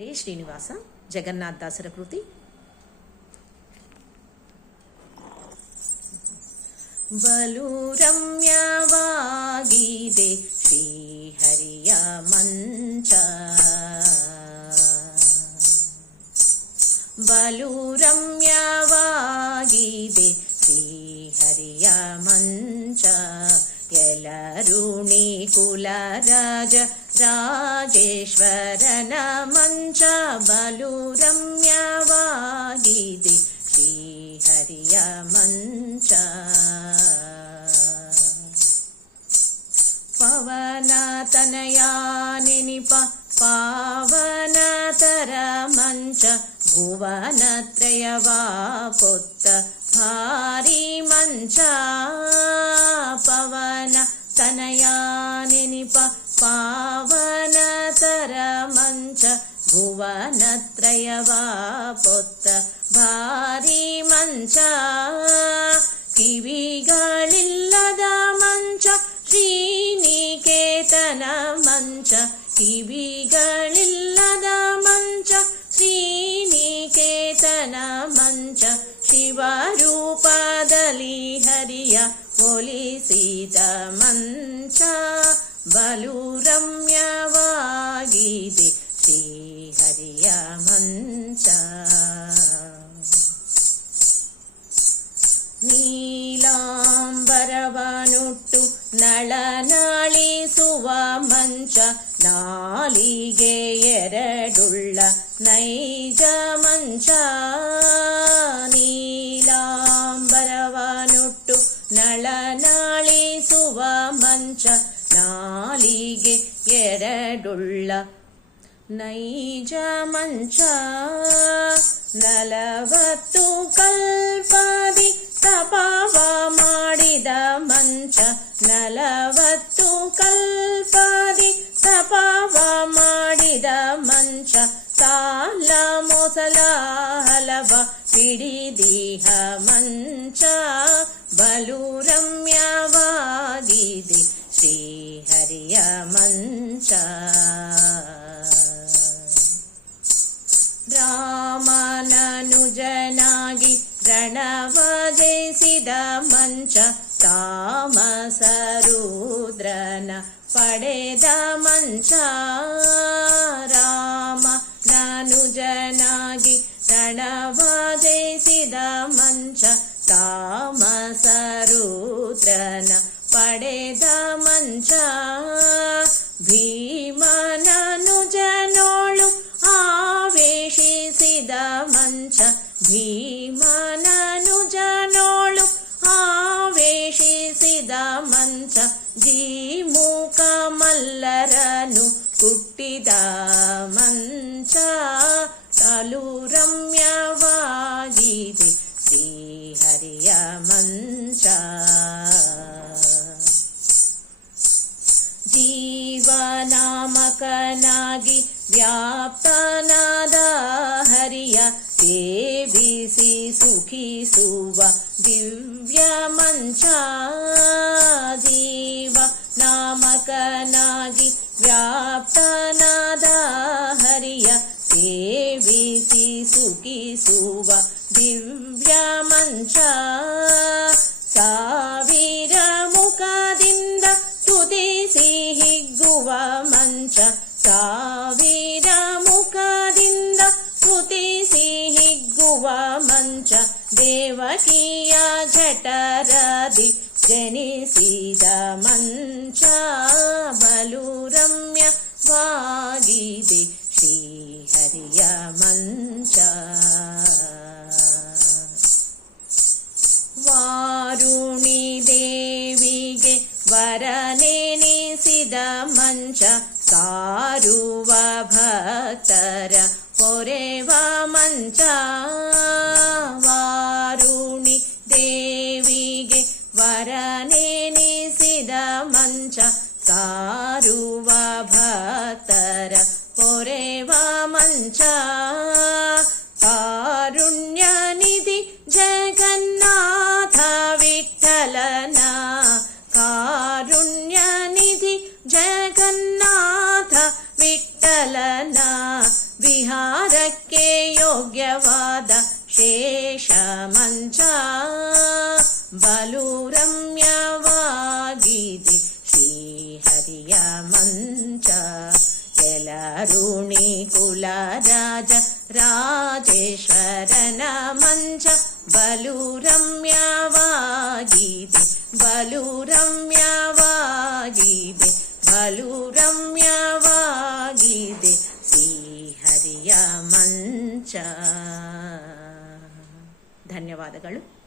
ಹರೇ ಶ್ರೀನಿವಾಸ ಜಗನ್ನಾಥದಾಸರ ಕೃತಿ. ಬಲು ರಮ್ಯವಾಗಿದೆ ಶ್ರೀಹರಿಯ ಮಂಚ, ಬಲು ರಮ್ಯವಾಗಿದೆ ಶ್ರೀಹರಿಯ ಮಂಚ. ಯಲರುಣಿ ಕುಲರಾಜ ರಾಜೇಶ್ವರನ ಮಂಚ, ಬಲು ರಮ್ಯವಾಗಿದೆ ಶ್ರೀಹರಿಯ ಮಂಚ. ಪವನತನಯ ನೆನಿಪ ಪಾವನತರ ಮಂಚ, ಭುವನತ್ರಯವ ಪೊತ್ತ ಭಾರಿ ಮಂಚ. ಪವನ ತನಯ ನೆನಿಪ ಪಾವನತರ ಮಂಚ, ಭುವನತ್ರಯವ ಪೊತ್ತ ಭಾರಿ ಮಂಚ. ಕಿವಿಗಳಿಲ್ಲದ ಮಂಚ ಶ್ರೀನಿಕೇತನ ಮಂಚ, ಕಿವಿಗಳಿಲ್ಲದ ಮಂಚ ಶ್ರೀನಿಕೇತನ ಮಂಚ. ಶಿವರೂಪದಲ್ಲಿ ಹರಿಯ ಒಲಿಸಿದ ಮಂಚ, ಬಲು ರಮ್ಯವಾಗಿದೆ ಶ್ರೀಹರಿಯ ಮಂಚ. ನೀಲಾಂಬರವನುಟ್ಟು ನಳನಾಳಿಸುವ ಮಂಚ, ನಾಲಿಗೆ ಎರಡುಳ್ಳ ನೈಜ ಮಂಚ. ನೀಲಾಂಬರವನುಟ್ಟು ನಳನಾಳಿಸುವ ಮಂಚ, ನಾಲಿಗೆ ಎರಡುಳ್ಳ ನೈಜ ಮಂಚ. 40 ಕಲ್ಪದಿ ತಪವ ಮಾಡಿದ ಮಂಚ, 40 ಕಲ್ಪದಿ ತಪವ ಮಾಡಿದ ಮಂಚ. ಸಾಲ ಮೊಸಲ ಹಲವ ಹಿಡಿದಿಹ ಮಂಚ, ಬಲು ರಮ್ಯವಾಗಿದೆ ಶ್ರೀಹರಿಯ ಮಂಚ. ರಾಮನನುಜನಾಗಿ ರಣವ ಜಯಿಸಿದ ಮಂಚ, ತಾಮಸ ರುದ್ರನ ಪಡೆದ ಮಂಚ. ರಾಮನನುಜನಾಗಿ ರಣವ ಜಯಿಸಿದ ಮಂಚ, ತಾಮಸ ರುದ್ರನ ಪಡೆದ ಮಂಚ. ಭೀಮನನುಜನೋಳು ಆವೇಶಿಸಿದ ಮಂಚ, ಭೀಮನನುಜನೋಳು ಆವೇಶಿಸಿದ ಮಂಚ. ಜೀಮುಖ ಮಲ್ಲರನು ಹುಟ್ಟಿದ ಮಂಚ, ಬಲು ರಮ್ಯವಾಗಿದೆ ಶ್ರೀಹರಿಯ ಮಂಚ. ಜೀವನಾಮಕನಾಗಿ ವ್ಯಾಪ್ತನಾದ ಹರಿಯ ಸೇವಿಸಿ ಸುಖಿಸುವ ದಿವ್ಯ ಮಂಚ. ಜೀವನಾಮಕನಾಗಿ ವ್ಯಾಪ್ತನಾದ ಹರಿಯ ಸೇವಿಸಿ ಸುಖಿಸುವ ದಿವ್ಯ ಮಂಚ. ಸಾವಿರ ಮುಖದಿಂದ ಸ್ತುತಿಸಿ ಹಿಗ್ಗುವ ಮಂಚ, ಸಾವಿರ ಮುಖದಿಂದ ಸ್ತುತಿಸಿ ಹಿಗ್ಗುವ ಮಂಚ. ದೇವಕಿಯ ಜಠರದಿ ಜನಿಸಿದ ಮಂಚ, ಬಲು ರಮ್ಯವಾಗಿದೆ ಶ್ರೀಹರಿಯ ಮಂಚ. ವಾರುಣಿ ದೇವಿಗೆ ವರನೆನಿಸಿದ ಮಂಚ, ಸಾರುವ ಭಕ್ತರ ಪೊರೆವ ಮಂಚ. ವಾರುಣಿ ದೇವಿಗೆ ವರನೆನಿಸಿದ ಮಂಚ, ಸಾರುವ ಭಕ್ತರ ಪೊರೆವ ಮಂಚ. ಕಾರುಣ್ಯ ನಿಧಿ ಜಗನ್ನಾಥ ವಿಠಲನ, ಕಾರುಣ್ಯ ನಿಧಿ ಜಗನ್ನಾಥ ವಿಠಲನ. ವಿಹಾರ ಯೋಗ್ಯವಾದ ಶೇಷ ಮಂಚ ಬಲು ರಮ್ಯವಾಗಿದೆ ಶ್ರೀಹರಿಯ ಮಂಚ ಕೆಲರುಣಿ ಕುಲ ರಾಜ ರಾಜೇಶ್ವರನ ಮಂಚ ಬಲು ರಮ್ಯವಾಗಿದೆ ಬಲು ರಮ್ಯವಾಗಿದೆ ಬಲು ರಮ್ಯವಾಗಿದೆ ಶ್ರೀಹರಿಯ ಮಂಚ. ಧನ್ಯವಾದಗಳು.